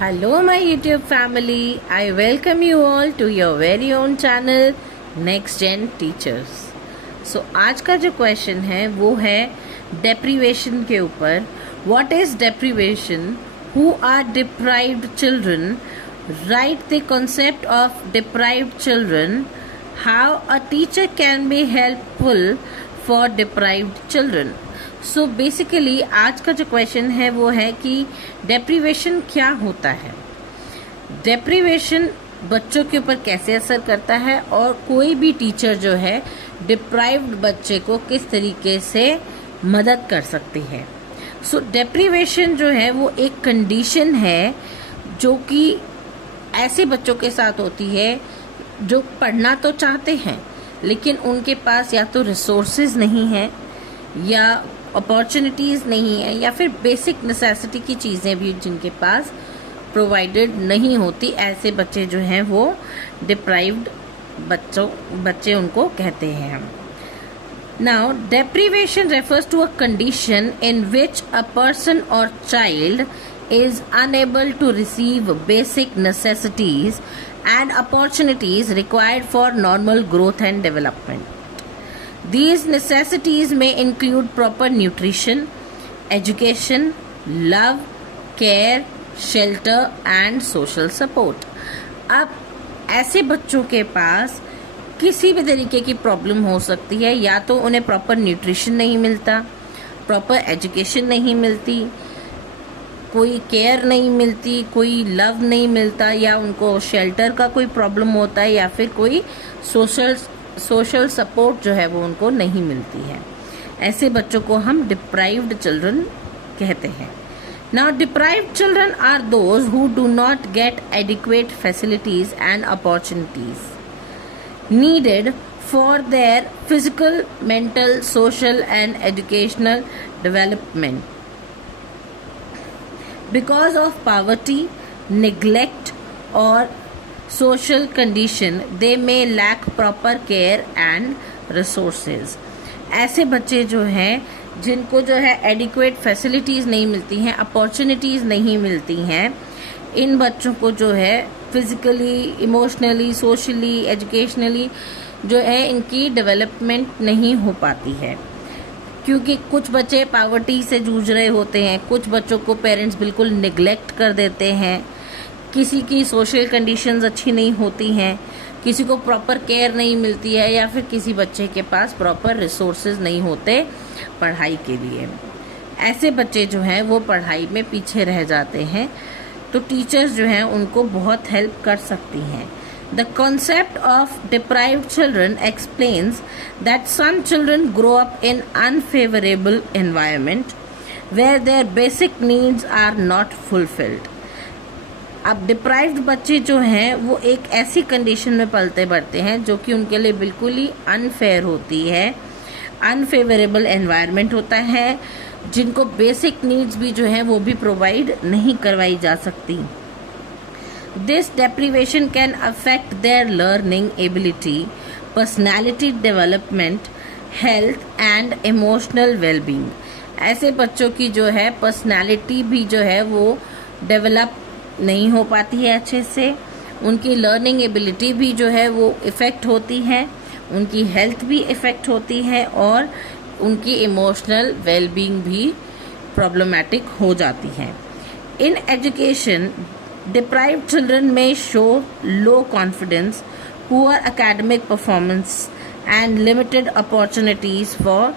Hello my YouTube family, I welcome you all to your very own channel Next Gen Teachers. So आज का जो question है वो है deprivation के ऊपर. What is deprivation? Who are deprived children? Write the concept of deprived children. How a teacher can be helpful for deprived children. So basically आज का जो क्वेश्चन है वो है कि डेप्रीवेशन क्या होता है, डेप्रीवेशन बच्चों के ऊपर कैसे असर करता है और कोई भी टीचर जो है डिप्राइव्ड बच्चे को किस तरीके से मदद कर सकती है. सो डेप्रीवेशन जो है वो एक कंडीशन है जो कि ऐसे बच्चों के साथ होती है जो पढ़ना तो चाहते हैं लेकिन उनके पास या तो रिसोर्सेज नहीं है या अपॉर्चुनिटीज़ नहीं है या फिर बेसिक नेसेसिटी की चीज़ें भी जिनके पास प्रोवाइडेड नहीं होती. ऐसे बच्चे जो हैं वो डिप्राइव्ड बच्चे उनको कहते हैं हम. Now deprivation refers to a condition in which a person or child is unable to receive basic necessities and opportunities required for normal growth and development. These necessities may include proper nutrition, education, love, care, shelter and social support. अब ऐसे बच्चों के पास किसी भी तरीके की problem हो सकती है, या तो उन्हें प्रॉपर न्यूट्रिशन नहीं मिलता, प्रॉपर एजुकेशन नहीं मिलती, कोई केयर नहीं मिलती, कोई लव नहीं मिलता, या उनको शेल्टर का कोई प्रॉब्लम होता है, या फिर कोई सोशल सपोर्ट जो है वो उनको नहीं मिलती है. ऐसे बच्चों को हम डिप्राइव्ड चिल्ड्रन कहते हैं. Now deprived children are those who do not get adequate facilities and opportunities needed for their physical, mental, social and educational development because of poverty, neglect और social condition they may lack proper care and resources. ऐसे बच्चे जो हैं जिनको जो है adequate facilities नहीं मिलती हैं, अपॉर्चुनिटीज़ नहीं मिलती हैं, इन बच्चों को जो है फिजिकली, इमोशनली, सोशली, एजुकेशनली जो है इनकी डेवलपमेंट नहीं हो पाती है. क्योंकि कुछ बच्चे पावर्टी से जूझ रहे होते हैं, कुछ बच्चों को पेरेंट्स बिल्कुल निगलेक्ट कर देते हैं, किसी की सोशल कंडीशंस अच्छी नहीं होती हैं, किसी को प्रॉपर केयर नहीं मिलती है, या फिर किसी बच्चे के पास प्रॉपर रिसोर्सेज नहीं होते पढ़ाई के लिए. ऐसे बच्चे जो हैं वो पढ़ाई में पीछे रह जाते हैं, तो टीचर्स जो हैं उनको बहुत हेल्प कर सकती हैं. The concept of deprived children explains that some children grow up in unfavourable environment where their basic needs are not fulfilled. अब डिप्राइव्ड बच्चे जो हैं वो एक ऐसी कंडीशन में पलते बढ़ते हैं जो कि उनके लिए बिल्कुल ही अनफेयर होती है, अनफेवरेबल एनवायरनमेंट होता है, जिनको बेसिक नीड्स भी जो हैं वो भी प्रोवाइड नहीं करवाई जा सकती. This deprivation can affect there learning ability, personality development, health and emotional wellbeing. ऐसे बच्चों की जो है पर्सनैलिटी भी जो है वो डेवलप नहीं हो पाती है अच्छे से, उनकी लर्निंग एबिलिटी भी जो है वो इफ़ेक्ट होती है, उनकी हेल्थ भी इफ़ेक्ट होती है और उनकी इमोशनल वेलबींग भी प्रॉब्लमैटिक हो जाती है. इन एजुकेशन डिप्राइव्ड चिल्ड्रन में show low confidence, poor academic performance and limited opportunities for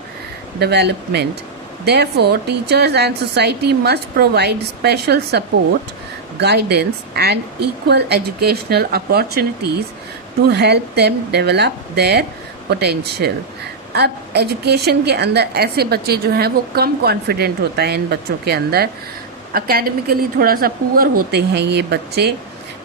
development. Therefore, teachers and society must provide special support, guidance and equal educational opportunities to help them develop their potential. अब education के अंदर ऐसे बच्चे जो हैं वो कम confident होता है, इन बच्चों के अंदर अकेडमिकली थोड़ा सा पुअर होते हैं ये बच्चे,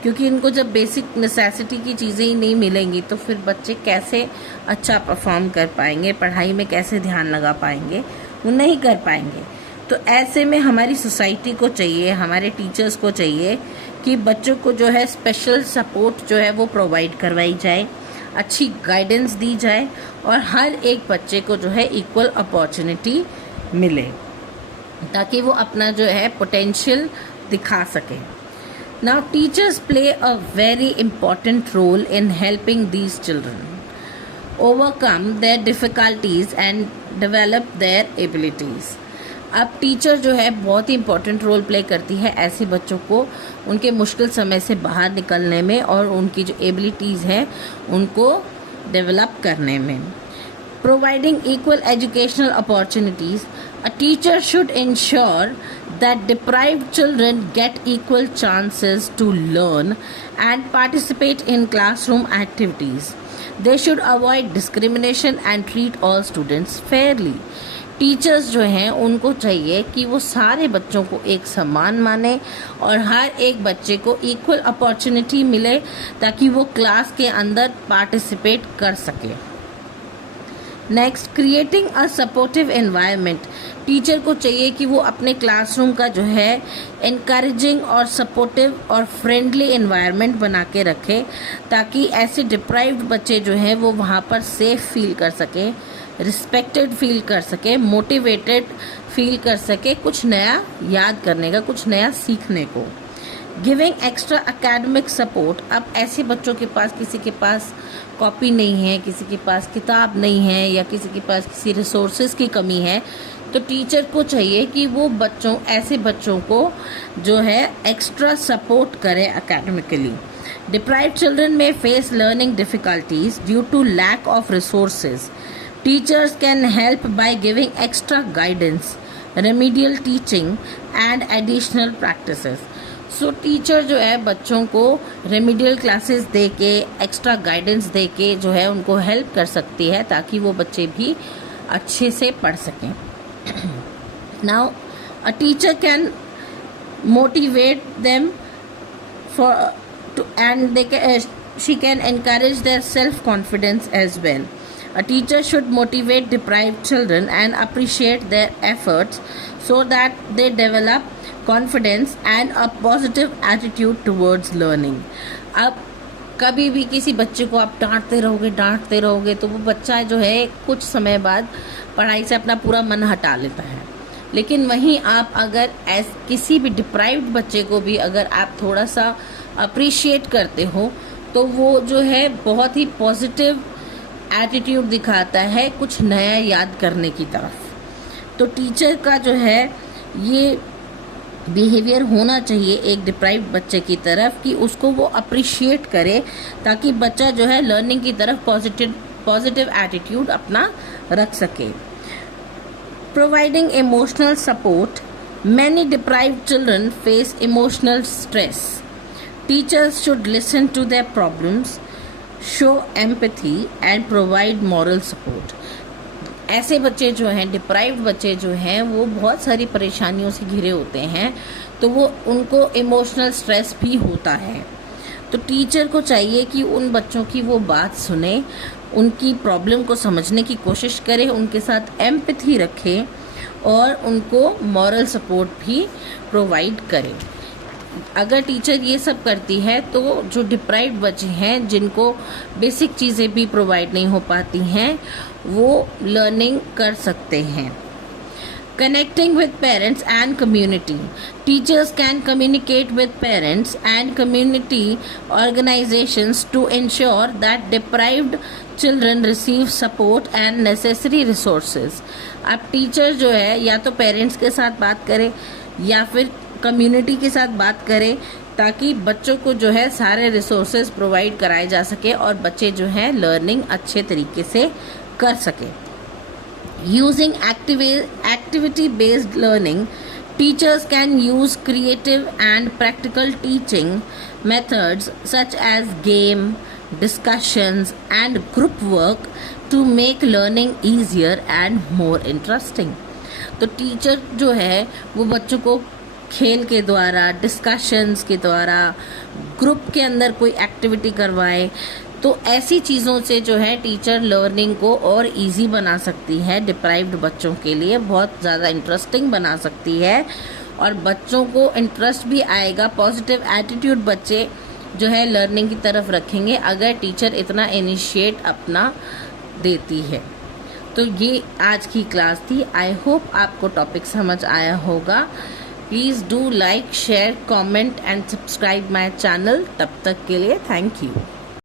क्योंकि इनको जब बेसिक नेसेसिटी की चीज़ें ही नहीं मिलेंगी तो फिर बच्चे कैसे अच्छा परफॉर्म कर पाएंगे, पढ़ाई में कैसे ध्यान लगा पाएंगे, वो नहीं कर पाएंगे. तो ऐसे में हमारी सोसाइटी को चाहिए, हमारे टीचर्स को चाहिए कि बच्चों को जो है स्पेशल सपोर्ट जो है वो प्रोवाइड करवाई जाए, अच्छी गाइडेंस दी जाए और हर एक बच्चे को जो है इक्वल अपॉर्चुनिटी मिले ताकि वो अपना जो है पोटेंशियल दिखा सके. Now, teachers play a very important role in helping these children overcome their difficulties and develop their abilities. अब टीचर जो है बहुत ही इम्पोर्टेंट रोल प्ले करती है ऐसे बच्चों को उनके मुश्किल समय से बाहर निकलने में और उनकी जो एबिलिटीज़ हैं उनको डेवलप करने में. Providing equal educational opportunities, a teacher should ensure that deprived children get equal chances to learn and participate in classroom activities. They should avoid discrimination and treat all students fairly. Teachers जो हैं उनको चाहिए कि वो सारे बच्चों को एक समान माने और हर एक बच्चे को इक्वल अपॉर्चुनिटी मिले ताकि वो क्लास के अंदर पार्टिसिपेट कर सके. Next, creating a supportive environment. Teacher को चाहिए कि वो अपने क्लासरूम का जो है इनकरेजिंग और सपोर्टिव और फ्रेंडली एनवायरनमेंट बना के रखे ताकि ऐसे डिप्राइव्ड बच्चे जो हैं वो वहाँ पर सेफ फील कर सके, रिस्पेक्टेड फील कर सके, मोटिवेटेड फील कर सके, कुछ नया याद करने का, कुछ नया सीखने को. Giving extra academic support. अब ऐसे बच्चों के पास किसी के पास कॉपी नहीं है, किसी के पास किताब नहीं है या किसी के पास किसी रिसोर्सेज की कमी है, तो टीचर को चाहिए कि वो ऐसे बच्चों को जो है एक्स्ट्रा सपोर्ट करे एकेडमिकली. डिप्राइव्ड चिल्ड्रन में face learning difficulties due to lack of resources. Teachers can help by giving extra guidance, remedial teaching and additional practices. So teacher जो है बच्चों को रेमिडियल क्लासेस दे के, एक्स्ट्रा गाइडेंस दे के जो है उनको हेल्प कर सकती है ताकि वो बच्चे भी अच्छे से पढ़ सकें. Now, a teacher can motivate them she can encourage their self-confidence as well. A teacher should motivate deprived children and appreciate their efforts so that they develop confidence and a positive attitude towards learning. अब कभी भी किसी बच्चे को आप डांटते रहोगे तो वो बच्चा जो है कुछ समय बाद पढ़ाई से अपना पूरा मन हटा लेता है. लेकिन वहीं आप अगर किसी भी डिप्राइव्ड बच्चे को भी अगर आप थोड़ा सा अप्रिशिएट करते हो तो वो जो है बहुत ही पॉजिटिव एटीट्यूड दिखाता है कुछ नया याद करने की तरफ. तो टीचर का जो है ये बिहेवियर होना चाहिए एक डिप्राइव्ड बच्चे की तरफ कि उसको वो अप्रिशिएट करे ताकि बच्चा जो है लर्निंग की तरफ पॉजिटिव एटीट्यूड अपना रख सके. Providing emotional support. Many deprived children face emotional stress. Teachers should listen to their problems, show empathy and provide moral support. ऐसे बच्चे जो हैं, डिप्राइव्ड बच्चे जो हैं, वो बहुत सारी परेशानियों से घिरे होते हैं तो वो उनको इमोशनल स्ट्रेस भी होता है. तो टीचर को चाहिए कि उन बच्चों की वो बात सुने, उनकी प्रॉब्लम को समझने की कोशिश करे, उनके साथ एम्पैथी रखे और उनको मॉरल सपोर्ट भी प्रोवाइड करे. अगर टीचर ये सब करती है तो जो डिप्राइव्ड बच्चे हैं जिनको बेसिक चीज़ें भी प्रोवाइड नहीं हो पाती हैं वो लर्निंग कर सकते हैं. Connecting with parents and community. Teachers can communicate with parents and community organisations to ensure that deprived children receive support and necessary resources. अब टीचर जो है या तो पेरेंट्स के साथ बात करे या फिर कम्युनिटी के साथ बात करें ताकि बच्चों को जो है सारे रिसोर्सेज प्रोवाइड कराए जा सके और बच्चे जो है लर्निंग अच्छे तरीके से कर सके. Using activity based learning. Teachers can use creative and practical teaching methods such as game, discussions and group work to make learning easier and more interesting. तो टीचर जो है वो बच्चों को खेल के द्वारा, डिस्कशंस के द्वारा, ग्रुप के अंदर कोई एक्टिविटी करवाए तो ऐसी चीज़ों से जो है टीचर लर्निंग को और इजी बना सकती है. डिप्राइव्ड बच्चों के लिए बहुत ज़्यादा इंटरेस्टिंग बना सकती है और बच्चों को इंटरेस्ट भी आएगा. पॉजिटिव एटीट्यूड बच्चे जो है लर्निंग की तरफ रखेंगे अगर टीचर इतना इनिशिएट अपना देती है. तो ये आज की क्लास थी. आई होप आपको टॉपिक समझ आया होगा. Please do like, share, comment and subscribe my channel. तब तक के लिए थैंक यू।